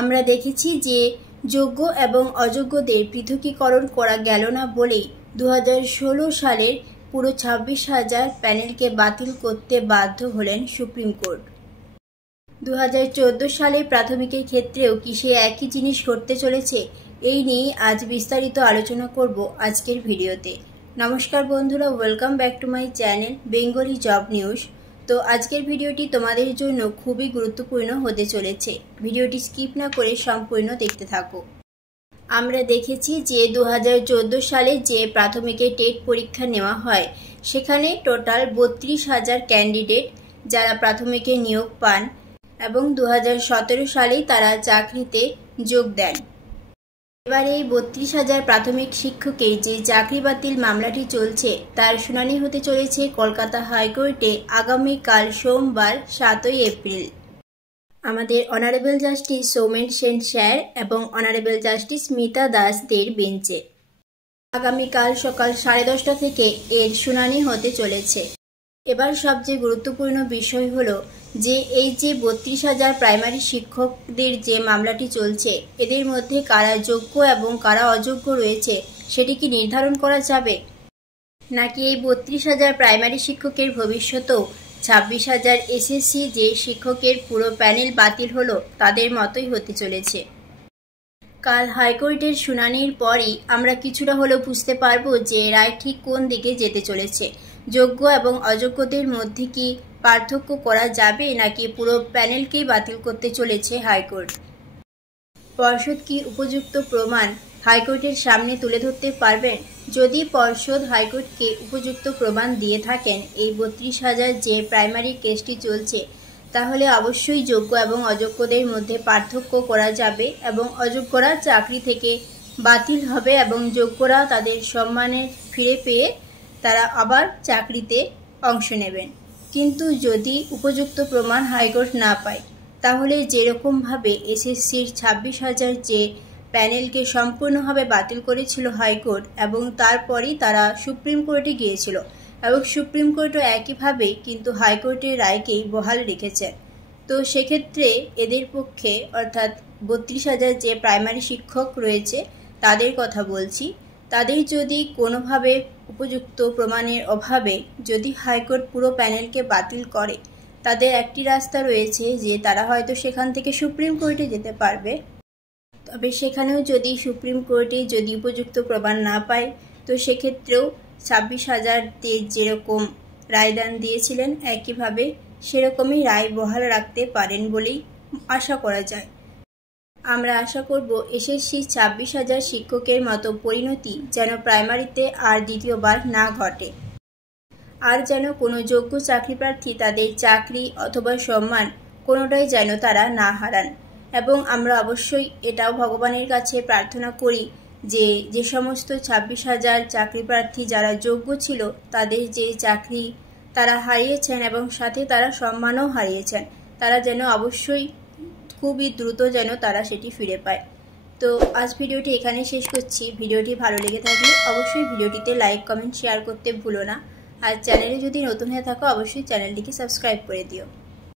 আমরা দেখেছি যে যোগ্য এবং অযোগ্যদের পৃথকীকরণ করা গেল না বলেই 2016 সালের পুরো 26,000 প্যানেলকে বাতিল করতে বাধ্য হলেন সুপ্রিম কোর্ট। 2014 সালে প্রাথমিকের ক্ষেত্রেও কি সে একই জিনিস ঘটতে চলেছে, এই নিয়ে আজ বিস্তারিত আলোচনা করব আজকের ভিডিওতে। নমস্কার বন্ধুরা, welcome back to my channel Bengali job news. তো আজকের ভিডিওটি তোমাদের জন্য খুবই গুরুত্বপূর্ণ হতে চলেছে। ভিডিওটি স্কিপ না করে সম্পূর্ণ দেখতে থাকো। আমরা দেখেছি যে 2014 সালে যে প্রাথমিকের টেট পরীক্ষা নেওয়া হয় সেখানে টোটাল 32,000 ক্যান্ডিডেট যারা প্রাথমিকে নিয়োগ পান এবং 2017 সালেই তারা চাকরিতে যোগ দেন। এবার এই 32,000 প্রাথমিক শিক্ষকের যে চাকরি বাতিল মামলাটি চলছে তার শুনানি হতে চলেছে কলকাতা হাইকোর্টে আগামীকাল সোমবার 7ই এপ্রিল। আমাদের honourable justice Soumen Sen sir এবং অনারেবল জাস্টিস মিতা দাসদের বেঞ্চে আগামীকাল সকাল 10:30 থেকে এর শুনানি হতে চলেছে। এবার সবচেয়ে গুরুত্বপূর্ণ বিষয় হলো যে এই যে 32,000 প্রাইমারি শিক্ষকদের যে মামলাটি চলছে এদের মধ্যে কারা যোগ্য এবং কারা অযোগ্য রয়েছে সেটি কি নির্ধারণ করা যাবে, নাকি এই 32,000 প্রাইমারি শিক্ষকের ভবিষ্যতেও 26,000 এসএসসি যে শিক্ষকের পুরো প্যানেল বাতিল হলো তাদের মতোই হতে চলেছে। কাল হাইকোর্টের শুনানির পরই আমরা কিছুটা হলেও বুঝতে পারবো যে রায় ঠিক কোন দিকে যেতে চলেছে। যোগ্য এবং অযোগ্যদের মধ্যে কি পার্থক্য করা যাবে, নাকি পুরো প্যানেলকেই বাতিল করতে চলেছে হাইকোর্ট। পর্ষদ কি উপযুক্ত প্রমাণ হাইকোর্টের সামনে তুলে ধরতে পারবেন? যদি পর্ষদ হাইকোর্টকে উপযুক্ত প্রমাণ দিয়ে থাকেন এই 32,000 যে প্রাইমারি কেসটি চলছে, তাহলে অবশ্যই যোগ্য এবং অযোগ্যদের মধ্যে পার্থক্য করা যাবে এবং অযোগ্যরা চাকরি থেকে বাতিল হবে এবং যোগ্যরা তাদের সম্মানের ফিরে পেয়ে তারা আবার চাকরিতে অংশ নেবেন। কিন্তু যদি উপযুক্ত প্রমাণ হাইকোর্ট না পায় তাহলে যেরকমভাবে এসএসসির 26,000 যে প্যানেলকে সম্পূর্ণভাবে বাতিল করেছিল হাইকোর্ট এবং তারপরই তারা সুপ্রিম কোর্টে গিয়েছিল এবং সুপ্রিম কোর্টও একইভাবে কিন্তু হাইকোর্টের রায়কেই বহাল রেখেছেন। তো সেক্ষেত্রে এদের পক্ষে অর্থাৎ 32,000 যে প্রাইমারি শিক্ষক রয়েছে তাদের কথা বলছি, তাদের যদি কোনোভাবে উপযুক্ত প্রমাণের অভাবে যদি হাইকোর্ট পুরো প্যানেলকে বাতিল করে, তাদের একটি রাস্তা রয়েছে যে তারা হয়তো সেখান থেকে সুপ্রিম কোর্টে যেতে পারবে। তবে সেখানেও যদি সুপ্রিম কোর্টে যদি উপযুক্ত প্রমাণ না পায় তো সেক্ষেত্রেও 26,000 যেরকম রায়দান দিয়েছিলেন একইভাবে সেরকমই রায় বহাল রাখতে পারেন বলেই আশা করা যায়। আমরা আশা করব এসএসসি 26,000 শিক্ষকের মতো পরিণতি যেন প্রাইমারিতে আর দ্বিতীয়বার না ঘটে, আর যেন কোনো যোগ্য চাকরি প্রার্থী তাদের চাকরি অথবা সম্মান কোনোটাই যেন তারা না হারান। এবং আমরা অবশ্যই এটাও ভগবানের কাছে প্রার্থনা করি যে যে সমস্ত 26,000 চাকরি প্রার্থী যারা যোগ্য ছিল তাদের যে চাকরি তারা হারিয়েছেন এবং সাথে তারা সম্মানও হারিয়েছেন, তারা যেন অবশ্যই খুবই দ্রুত যেন তারা সেটি ফিরে পায়। তো আজ ভিডিওটি এখানে শেষ করছি। ভিডিওটি ভালো লেগে থাকলে অবশ্যই ভিডিওটিতে লাইক কমেন্ট শেয়ার করতে ভুলো না। আর চ্যানেলে যদি নতুন হয়ে থাকো অবশ্যই চ্যানেলটিকে সাবস্ক্রাইব করে দিও।